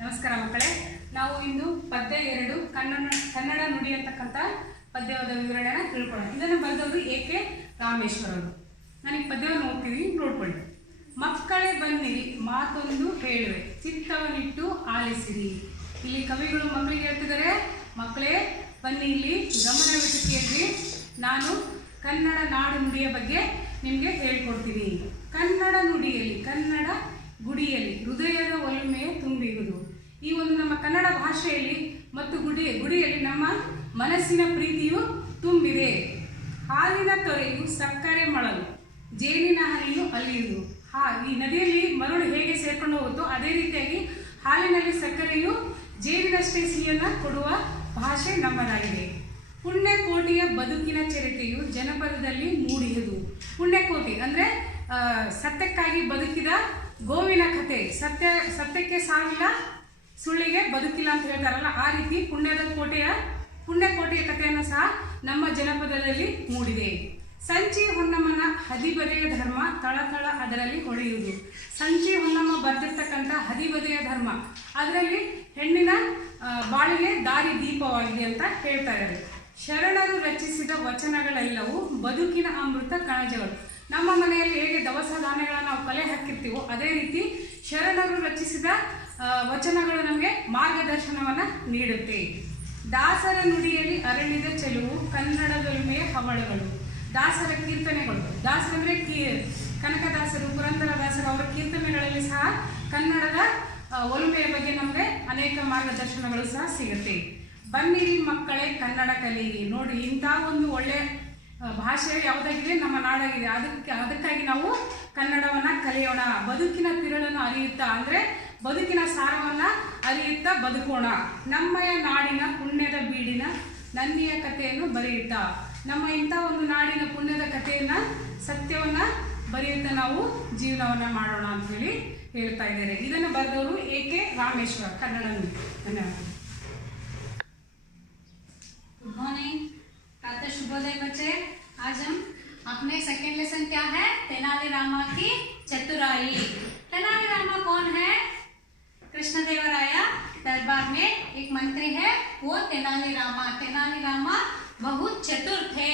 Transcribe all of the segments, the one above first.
ನಮಸ್ಕಾರ ಮಕ್ಕಳೇ, ನಾವು ಇಂದು ಪದ್ಯ 2 ಕನ್ನಡ ನುಡಿ ಅಂತಕ್ಕಂಥ ಪದ್ಯದ ವಿವರಣೆಯನ್ನು ತಿಳ್ಕೊಳ್ಳೋಣ. ಇದನ್ನು ಬರೆದವರು ಎ.ಕೆ. ರಾಮೇಶ್ವರ ಅವರು. ನಾನು ಈ ಪದ್ಯವನ್ನು ಓದ್ತೀನಿ, ನೋಡ್ಕೊಳ್ಳಿ. ಮಕ್ಕಳೇ ಬನ್ನಿರಿ ಮಾತೊಂದು ಹೇಳುವೆ, ಚಿತ್ತವನ್ನಿಟ್ಟು ಆಲಿಸಿರಿ. ಇಲ್ಲಿ ಕವಿಗಳು ಮಕ್ಕಳಿಗೆ ಹೇಳ್ತಿದ್ದಾರೆ, ಮಕ್ಕಳೇ ಬನ್ನಿ ಇಲ್ಲಿ ಗಮನವಿಟ್ಟು ಕೇಳ್ರಿ, ನಾನು ಕನ್ನಡ ನಾಡು ನುಡಿಯ ಬಗ್ಗೆ ನಿಮಗೆ ಹೇಳ್ಕೊಡ್ತೀನಿ. ಕನ್ನಡ ನುಡಿಯಲ್ಲಿ, ಕನ್ನಡ ಗುಡಿಯಲ್ಲಿ ಹೃದಯದ ಒಲುಮೆಯು ತುಂಬಿರುವುದು. ಈ ಒಂದು ನಮ್ಮ ಕನ್ನಡ ಭಾಷೆಯಲ್ಲಿ ಮತ್ತು ಗುಡಿಯಲ್ಲಿ ನಮ್ಮ ಮನಸ್ಸಿನ ಪ್ರೀತಿಯು ತುಂಬಿದೆ. ಹಾಲಿನ ತೊರೆಯು ಸಕ್ಕರೆ ಮಳಲು, ಜೇನಿನ ಹನಿಯು ಅಲಿಯುವುದು. ಈ ನದಿಯಲ್ಲಿ ಮರಳು ಹೇಗೆ ಸೇರ್ಕೊಂಡು ಹೋಗುತ್ತೋ ಅದೇ ರೀತಿಯಾಗಿ ಹಾಲಿನಲ್ಲಿ ಸಕ್ಕರೆಯು ಜೇನಿನಷ್ಟೇ ಸಿಹಿಯನ್ನು ಕೊಡುವ ಭಾಷೆ ನಮ್ಮದಾಗಿದೆ. ಪುಣ್ಯಕೋಟಿಯ ಬದುಕಿನ ಚರಿತೆಯು ಜನಪದದಲ್ಲಿ ಮೂಡಿಯುವುದು. ಪುಣ್ಯಕೋಟಿ ಅಂದರೆ ಸತ್ಯಕ್ಕಾಗಿ ಬದುಕಿದ ಗೋವಿನ ಕಥೆ. ಸತ್ಯಕ್ಕೆ ಸಾವಿಲ್ಲ, ಸುಳ್ಳಿಗೆ ಬದುಕಿಲ್ಲ ಅಂತ ಹೇಳ್ತಾರಲ್ಲ, ಆ ರೀತಿ ಪುಣ್ಯಕೋಟೆಯ ಕಥೆಯನ್ನು ಸಹ ನಮ್ಮ ಜನಪದದಲ್ಲಿ ಮೂಡಿದೆ. ಸಂಚಿ ಹೊನ್ನಮ್ಮನ ಹದಿಬದೆಯ ಧರ್ಮ ತಳತಳ ಅದರಲ್ಲಿ ಹೊಳೆಯುವುದು. ಸಂಚಿ ಹೊನ್ನಮ್ಮ ಬರೆದಿರ್ತಕ್ಕಂಥ ಹದಿಬದೆಯ ಧರ್ಮ, ಅದರಲ್ಲಿ ಹೆಣ್ಣಿನ ಬಾಳಿಗೆ ದಾರಿ ದೀಪವಾಗಿದೆ ಅಂತ ಹೇಳ್ತಾ ಇದ್ದಾರೆ. ಶರಣರು ರಚಿಸಿದ ವಚನಗಳೆಲ್ಲವೂ ಬದುಕಿನ ಅಮೃತ ಕಣಜಗಳು. ನಮ್ಮ ಮನೆಯಲ್ಲಿ ಹೇಗೆ ದವಸ ಧಾನ್ಯಗಳನ್ನು ನಾವು ಕಲೆ ಹಾಕಿರ್ತೀವೋ ಅದೇ ರೀತಿ ಶರಣರು ರಚಿಸಿದ ವಚನಗಳು ನಮಗೆ ಮಾರ್ಗದರ್ಶನವನ್ನು ನೀಡುತ್ತೆ. ದಾಸರ ನುಡಿಯಲ್ಲಿ ಅರಳಿದ ಚೆಲುವು ಕನ್ನಡದೊಲುಮೆಯ ಹವಳಗಳು. ದಾಸರ ಕೀರ್ತನೆಗಳು, ದಾಸರಂದರೆ ಕನಕದಾಸರು, ಪುರಂದರದಾಸರು, ಅವರ ಕೀರ್ತನೆಗಳಲ್ಲಿ ಸಹ ಕನ್ನಡದ ಒಲುಮೆಯ ಬಗ್ಗೆ ನಮಗೆ ಅನೇಕ ಮಾರ್ಗದರ್ಶನಗಳು ಸಹ ಸಿಗುತ್ತೆ. ಬನ್ನಿರಿ ಮಕ್ಕಳೇ ಕನ್ನಡ ಕಲಿಯಿರಿ. ನೋಡಿ, ಇಂಥ ಒಂದು ಒಳ್ಳೆಯ ಭಾಷೆ ಯಾವುದಾಗಿದೆ, ನಮ್ಮ ನಾಡಾಗಿದೆ. ಅದಕ್ಕಾಗಿ ನಾವು ಕನ್ನಡವನ್ನು ಕಲಿಯೋಣ. ಬದುಕಿನ ತಿರುಳನ್ನು ಅರಿಯುತ್ತಾ, ಅಂದರೆ ಬದುಕಿನ ಸಾರವನ್ನು ಅರಿಯುತ್ತಾ ಬದುಕೋಣ. ನಮ್ಮಯ ನಾಡಿನ ಪುಣ್ಯದ ಬೀಡಿನ ನನ್ನಿಯ ಕಥೆಯನ್ನು ಬರೆಯುತ್ತಾ, ನಮ್ಮ ಇಂಥ ಒಂದು ನಾಡಿನ ಪುಣ್ಯದ ಕಥೆಯನ್ನು, ಸತ್ಯವನ್ನು ಬರೆಯುತ್ತಾ ನಾವು ಜೀವನವನ್ನು ಮಾಡೋಣ ಅಂಥೇಳಿ ಹೇಳ್ತಾ ಇದ್ದಾರೆ. ಇದನ್ನು ಬರೆದವರು ಎ.ಕೆ. ರಾಮೇಶ್ವರ, ಕನ್ನಡ ನುಡಿ. ಧನ್ಯವಾದ. गुड मॉर्निंग, प्रातः शुभोदय बच्चे। आज हम अपने सेकेंड लेसन क्या है, तेनालीरामा की चतुराई। तेनालीरामा कौन है? कृष्णदेवराय दरबार में एक मंत्री है, वो तेनालीरामा। तेनालीरामा बहुत चतुर थे।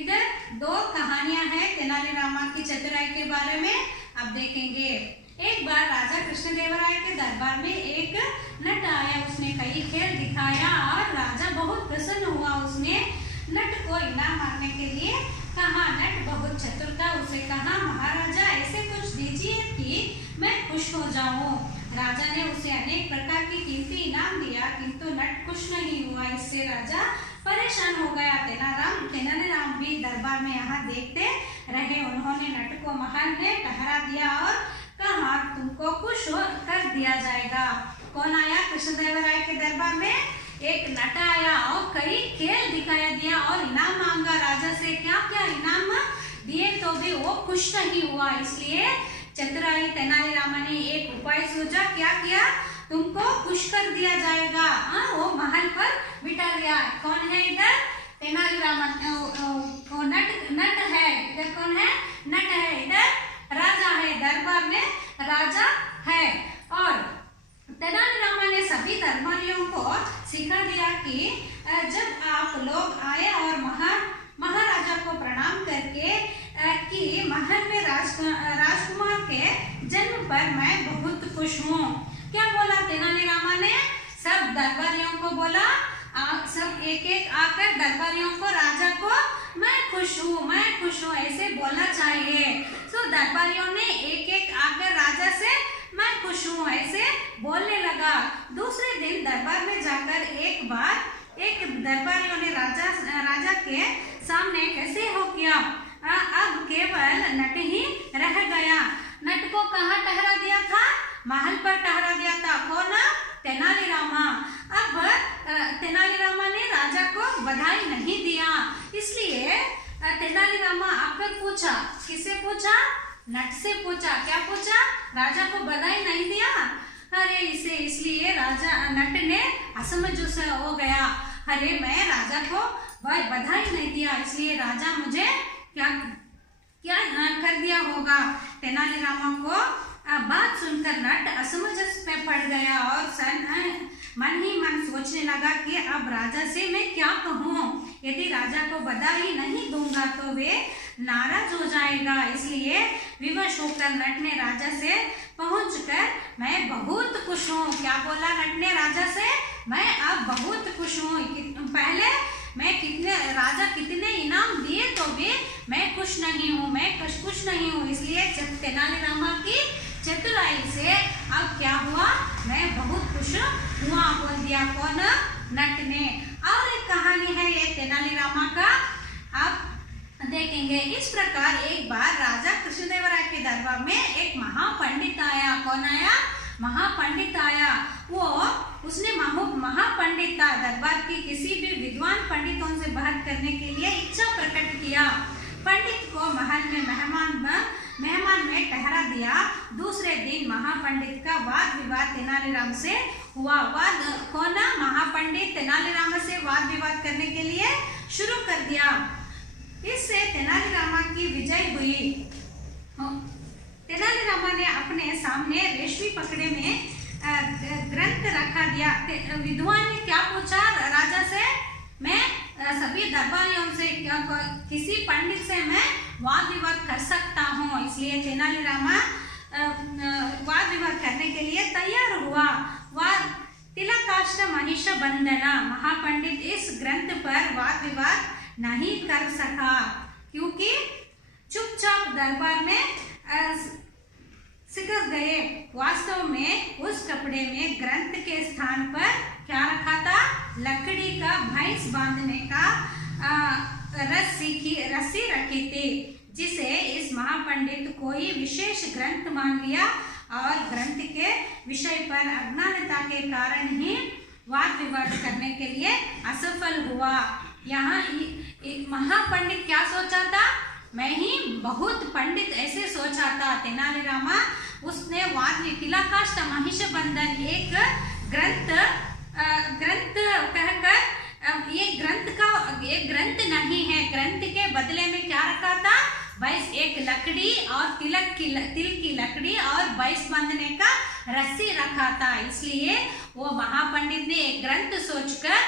इधर दो कहानियां हैं तेनालीरामा की चतुराई के बारे में, आप देखेंगे। एक बार राजा कृष्णदेवराय के दरबार में एक नट आया, उसने कई खेल दिखाया और राजा बहुत प्रसन्न हुआ। उसने नट को इनाम मांगने के लिए कहा। नट बहुत चतुर था, उसे कहा महाराजा ऐसे कुछ दीजिए कि मैं खुश हो जाऊं। राजा ने उसे अनेक प्रकार की कीमती इनाम दिया, किंतु नट खुश नहीं हुआ। इससे राजा परेशान हो गया। तेनालीराम भी दरबार में यहाँ देखते रहे। उन्होंने नट को महल में ठहरा दिया और कहा तुमको खुश कर दिया जाएगा। कौन आया कृष्णदेवराय के दरबार में? एक नट आया और कई खेल दिखाया दिया और इनाम मांगा राजा से। क्या क्या इनाम दिए तो भी वो खुश नहीं हुआ। इसलिए चतुराई तेनालीरामा ने एक उपाय सोचा। क्या किया? तुमको खुश कर दिया जाएगा। वो महल पर बिठा दिया। कौन है इधर? तेनालीरामा। नट है इधर। कौन है? नट है इधर। राजा है, दरबार में राजा है। और तेनालीरामा ने सभी दरबारियों को सिखा दिया कि जब आप लोग आए और महाराजा को प्रणाम करके कि महल में राजकुमार के जन्म पर मैं बहुत खुश हूँ। क्या बोला तेनालीरामा ने? सब दरबारियों को बोला, सब एक एक आकर दरबारियों को, राजा को मैं खुश हूँ ऐसे बोलना चाहिए। तो दरबारियों ने एक एक आकर राजा से मैं खुश हूँ ऐसे बोलने लगा। दूसरे दिन दरबार में जाकर एक बार एक दरबारियों ने राजा के सामने कैसे हो किया। अब केवल नट ही रह गया। नट को कहाँ ठहरा दिया था? महल पर ठहरा दिया था। कौन? तेनालीरामा। अब तेनालीरामा ने राजा को बधाई नहीं दिया, इसलिए तेनालीरामा आकर पूछा। किससे पूछा? नट से पूछा। क्या पूछा? राजा को बधाई नहीं दिया। अरे इसलिए राजा नट ने असमंजस से हो गया। अरे मैं राजा को बधाई नहीं दिया, इसलिए राजा मुझे क्या कर दिया होगा। तेनालीरामा को बात सुनकर नट असमंजस में पड़ गया और मन ही मन सोचने लगा कि अब राजा से मैं क्या कहूँ। यदि राजा को बधाई नहीं दूंगा तो वे नाराज हो जाएगा। इसलिए विवश होकर नट ने राजा से पहुंचकर मैं बहुत खुश हूँ। क्या बोला नट ने राजा से? मैं अब बहुत खुश हूँ। पहले मैं राजा कितने इनाम दिए तो भी मैं खुश नहीं हूँ, मैं खुश नहीं हूँ। इसलिए तेनालीरामा की चतुराई से अब क्या हुआ, मैं बहुत खुश हुआ, बोल दिया कौन? नट ने। और एक कहानी है ये तेनालीरामा का, आप देखेंगे। इस प्रकार एक बार राजा कृष्णदेवराय के दरबार में एक महापंडित आया। कौन आया? महापंडित आया। उसने महापंडित दरबार की किसी भी विद्वान पंडितों से बात करने के लिए इच्छा प्रकट किया। पंडित को महल में मेहमान में ठहरा दिया। दूसरे दिन महापंडित का वाद विवाद तेनालीराम से हुआ। कौन? महापंडित तेनालीराम से वाद विवाद करने के लिए शुरू कर दिया। इससे तेनालीरामा की विजय हुई। तेनालीरामा ने अपने सामने रेशमी पकड़े में ग्रंथ रखा दिया। विद्वान ने क्या पूछा राजा से? मैं सभी दरबारियों से किसी पंडित से मैं वाद विवाद कर सकता हूँ। इसलिए तेनालीरामा वाद विवाद करने के लिए तैयार हुआ। तिलकाष्ट महिष बंधना। महापंडित इस ग्रंथ पर वाद विवाद नहीं कर सका क्योंकि चुपचाप दरबार में सिकस गए। वास्तव में उस कपड़े में ग्रंथ के स्थान पर क्या रखा था? लकड़ी का भैंस बांधने का रस्सी रखी थी, जिसे इस महापंडित कोई विशेष ग्रंथ मान लिया और ग्रंथ के विषय पर अज्ञानता के कारण ही वाद विवाद करने के लिए असफल हुआ। यहाँ एक महापंडित क्या सोचा था? मैं ही बहुत पंडित ऐसे सोचा था तेनालीरामा। उसने तिलकाष्ट महिष बंधन एक ग्रंथ कहकर ये ग्रंथ नहीं है। ग्रंथ के बदले में क्या रखा था? भैंस, एक लकड़ी और तिल की लकड़ी और भैंस बांधने का रस्सी रखा था। इसलिए वो महापंडित ने एक ग्रंथ सोचकर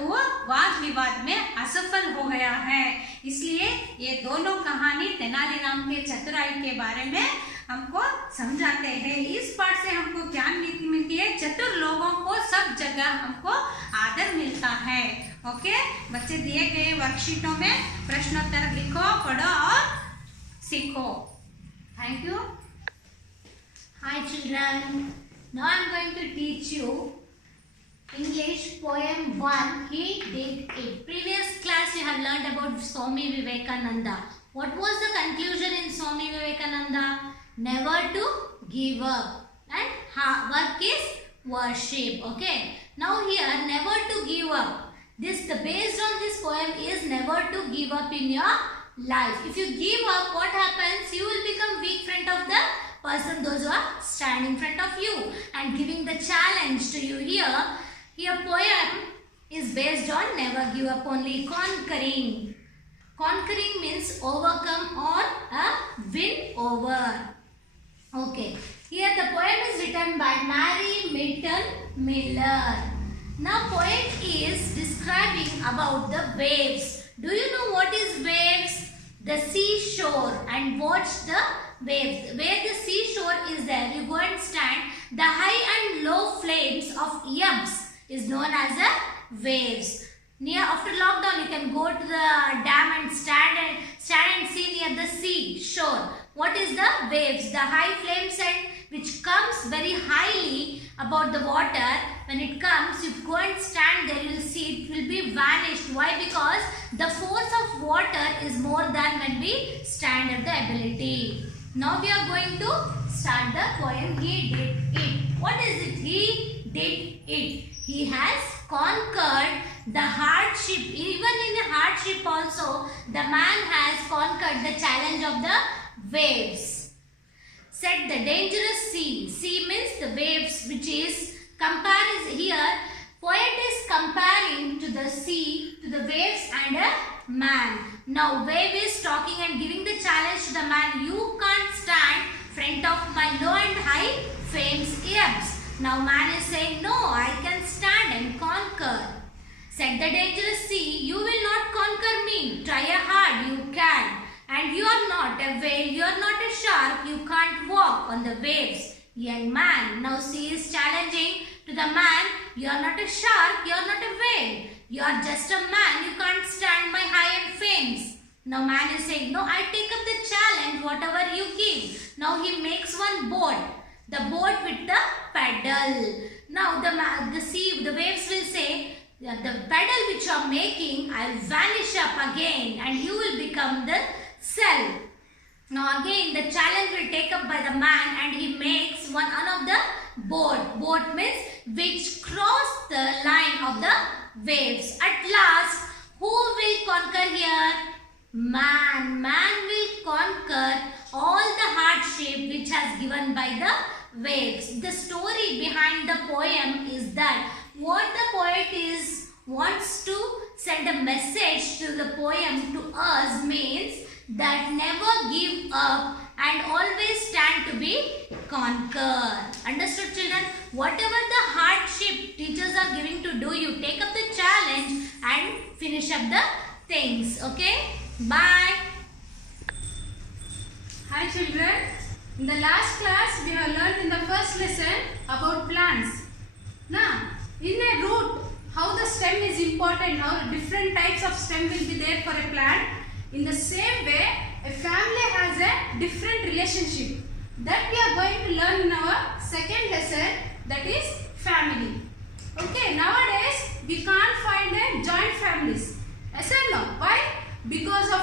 वो वाद विवाद में असफल हो गया है। इसलिए ये दोनों कहानी तेनालीराम के चतुराई के बारे में हमको समझाते हैं। इस पाठ से हमको ज्ञान मिलती है। चतुर लोगों को सब जगह हमको आदर मिलता है। ओके बच्चे, दिए गए वर्कशीटों में प्रश्नोत्तर लिखो, पढ़ो और सीखो। Thank you. Hi children, now I am going to teach you English poem 1, He Did It. Previous class you have learned about Swami Vivekananda. What was the conclusion in Swami Vivekananda? Never to give up, and work is worship. Okay, now here never to give up. Based on this poem is never to give up in your life. If you give up, what happens? You will become weak in front of the person, those who are standing in front of you and giving the challenge to you. Here poem is based on never give up, only conquering. Conquering means overcome or win over. Okay, here the poem is written by Mary Milton Miller. Now poem is describing about the waves. Do you know what is waves? The seashore, and watch the waves. Where the seashore is there, you go and stand. The high and low flames of ebbs is known as the waves. After lockdown, you can go to the dam and stand and see near the sea shore. What is the waves? The high flames which comes very highly about the water. When it comes, you go and stand there, you will see it will be vanished. Why? Because the force of water is more than when we stand at the ability. Now we are going to start the poem. He did it. What is it? He did it. He has conquered the hardship. Even in a hardship also, the man has conquered the challenge of the waves. Set the dangerous sea. Sea means the waves, which is comparison. Here poet is comparing to the sea, to the waves and a man. Now wave is talking and giving the challenge to the man. You can't stand front of my low and high fame's erupts. Now man is saying, no, I can stand and conquer. Said the dangerous sea, you will not conquer me. Try hard, you can. And you are not a whale, you are not a shark, you can't walk on the waves. Young man, now sea is challenging to the man, you are not a shark, you are not a whale. You are just a man, you can't stand my high-end fames. Now man is saying, no, I take up the challenge, whatever you give. Now he makes one boat, the boat with the paddle. Now the waves will say, that the paddle which you are making, I will vanish up again and you will become the cell. Now again the challenge will take up by the man and he makes one of the boat. Boat means which cross the line of the waves. At last, who will conquer here? Man. Man will conquer all the hardship which has given by the waves. The story behind the poem is that what the poet wants to send a message to the poem to us means that never give up and always stand to be conquered. Understood, children? Whatever the hardship teachers are giving to do, you take up the challenge and finish up the things. Okay? Bye. Hi children. In the last class we have learned in the first lesson about plants. Now, in a root, how the stem is important, how different types of stem will be there for a plant. In the same way, a family has a different relationship. That we are going to learn in our second lesson, that is family. Okay, nowadays we can't find a joint families. Yes or no? Why? Because of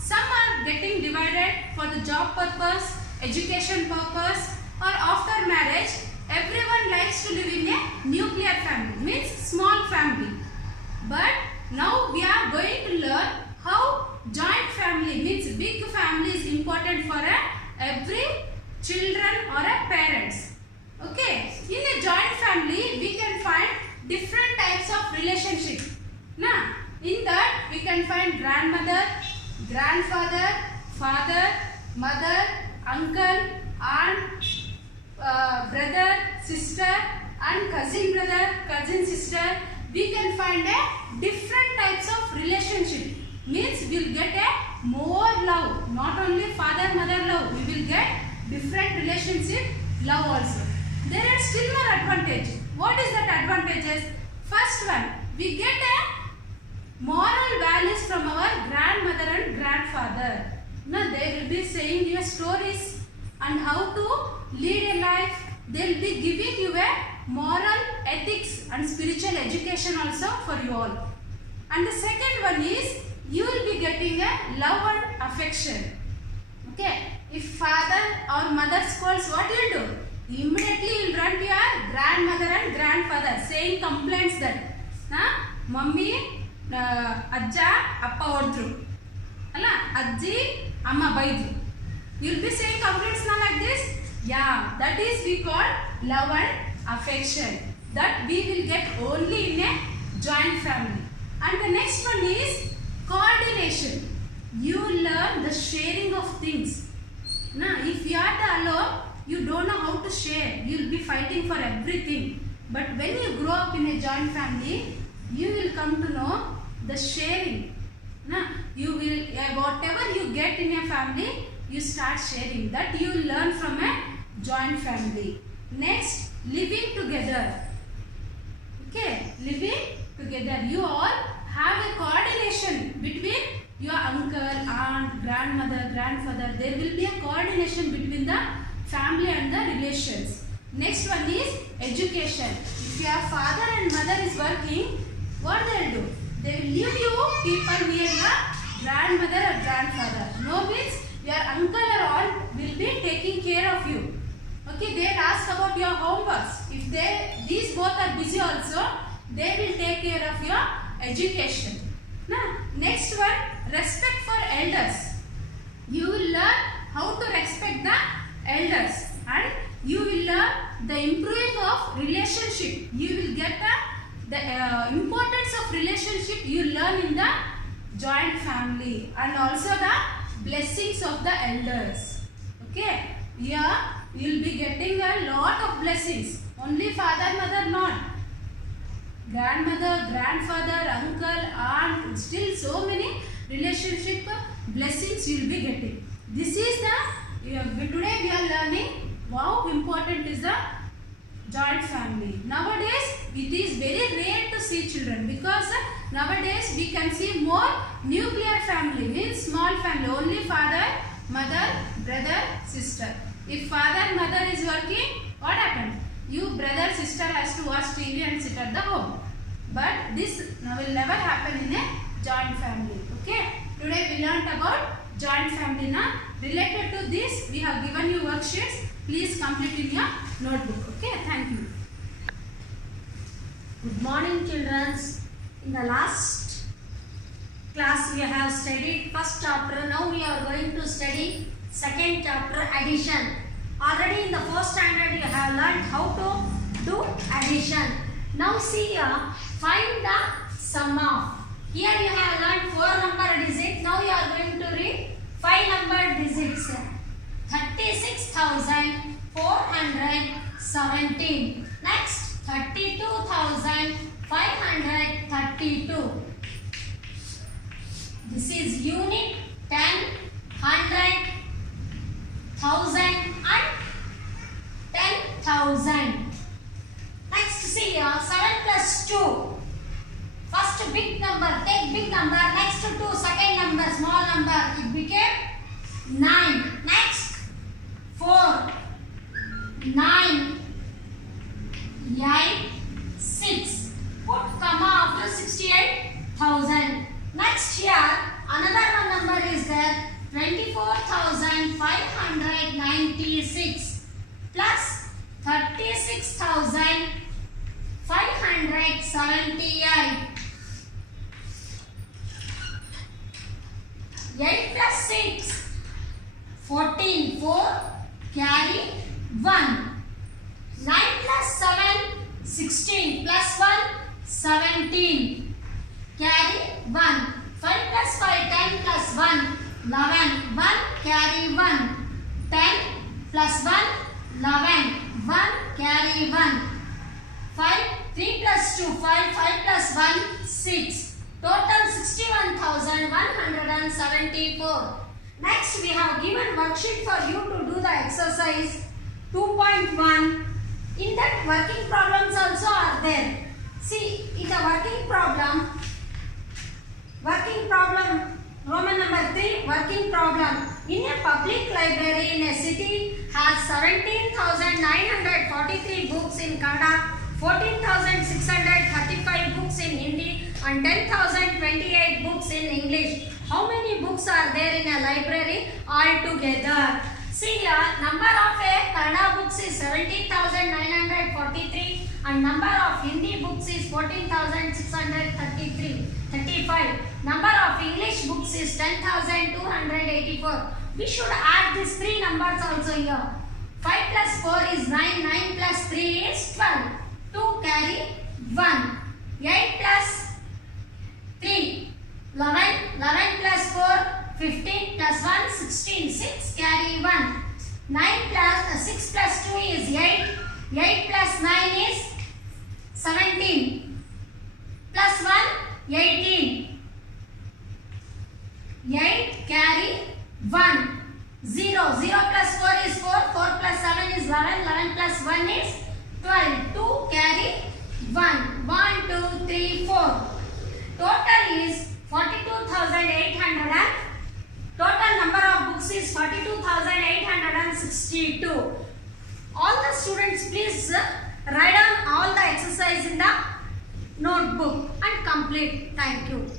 some are getting divided for the job purpose, education purpose, or after marriage. Everyone likes to live in a nuclear family, means small family. But now we are going to learn how joint family, means big family, is important for every children or a parents. Okay, in a joint family we can find different types of relationship. Now, in that we can find grandmother, grandfather, father, mother, uncle, aunt, brother, sister, and cousin brother, cousin sister. We can find a different types of relationship. Means we will get a more love. Not only father mother love, we will get different relationship love also. There are still more advantage. What is that advantages? First one, we get a moral values from our grandmother and grandfather. Now they will be saying you stories and how to lead a life. They will be giving you a moral, ethics and spiritual education also for you all. And the second one is you will be getting a love and affection. Okay, if father or mother scolds, what you will do? Immediately you will run to your grandmother and grandfather saying complaints that mummy, ajja, appa odru, ajji, amma baidu. You will be saying complaints now like this. Yeah, that is we call love and affection. That we will get only in a joint family. And the next one is coordination. You learn the sharing of things. Now, if you are alone, you don't know how to share. You will be fighting for everything. But when you grow up in a joint family, you will come to know the sharing. Now, you will whatever you get in a family, you start sharing. That you will learn from a joint family. Next, living together. Okay, living together. You all have a coordination between your uncle, aunt, grandmother, grandfather. There will be a coordination between the family and the relations. Next one is education. If your father and mother is working, what they will do? They will leave you people near your grandmother or grandfather. No means your uncle or aunt will be taking care of you. Okay, they will ask about your homeworks. If these both are busy also, they will take care of your education. Now, next one, respect for elders. You will learn how to respect the elders and you will learn the improving of relationship. You will get the importance of relationship you learn in the joint family and also the blessings of the elders. Okay. here you will be getting a lot of blessings. Only father, mother not. Grandmother, grandfather, uncle, aunt, still so many relationship blessings you will be getting. This is the, today we are learning how important is the joint family. Nowadays it is very rare to see children, because nowadays we can see more nuclear family, means small family, only father, mother, brother, sister. If father, mother is working, what happened? You brother, sister has to watch TV and sit at the home. But this will never happen in a joint family. Okay. Today we learnt about joint family. Now related to this we have given you worksheets. Please complete in your notebook. Okay. Thank you. Good morning, children. In the last class we have studied first chapter. Now we are going to study second chapter, addition. Already in the first standard you have learned how to do addition. Now see here, find the sum of. Here you have learned 4 number digits. Now you are going to read 5 number digits. 36,417. Next, 32,532. This is unit, 10, 100, 1000 and 10,000. Next see here, 7 plus 2. First big number, take big number. Next to 2, second number, small number. It became 9. Next, 4, 9, 8, 6. Put comma after 68,000. Next here, another one number is there. 24,596 plus 36,578. 8 plus 6, 14, 4, carry 1. 9 plus 7, 16 plus 1, 17, carry 1. 5 plus 5, 10 plus 1, 11, 1, carry 1. 10 plus 1, 11, 1, carry 1. 5, 3 plus 2, 5, 5 plus 1, 6. Total 61,174. Next we have given worksheet for you to do the exercise 2.1. In that working problems also are there. See, in the working problem Roman number 3, working problem. In a public library in a city has 17,943 books in Kannada, 14,635 books in Hindi and 10,028 books in English. How many books are there in a library altogether? See here, number of a Kannada books is 17,943 and number of Hindi books is 14,635. Number of English books is 10,284. We should add these 3 numbers also here. 5 plus 4 is 9, 9 plus 3 is 12. 2 carry 1. 8 plus 3, 11, 11 plus 4, 15 plus 1, 16, 6 carry 1. 6 plus 2 is 8, 8 plus 9 is 17, plus 1, 18. 8 carry 1. 0. 0 plus 4 is 4. 4 plus 7 is 11. 11 plus 1 is 12. 2 carry 1. 1, 2, 3, 4. Total is 42,800 and total number of books is 42,862. All the students please write down all the exercise in the notebook and complete. Thank you.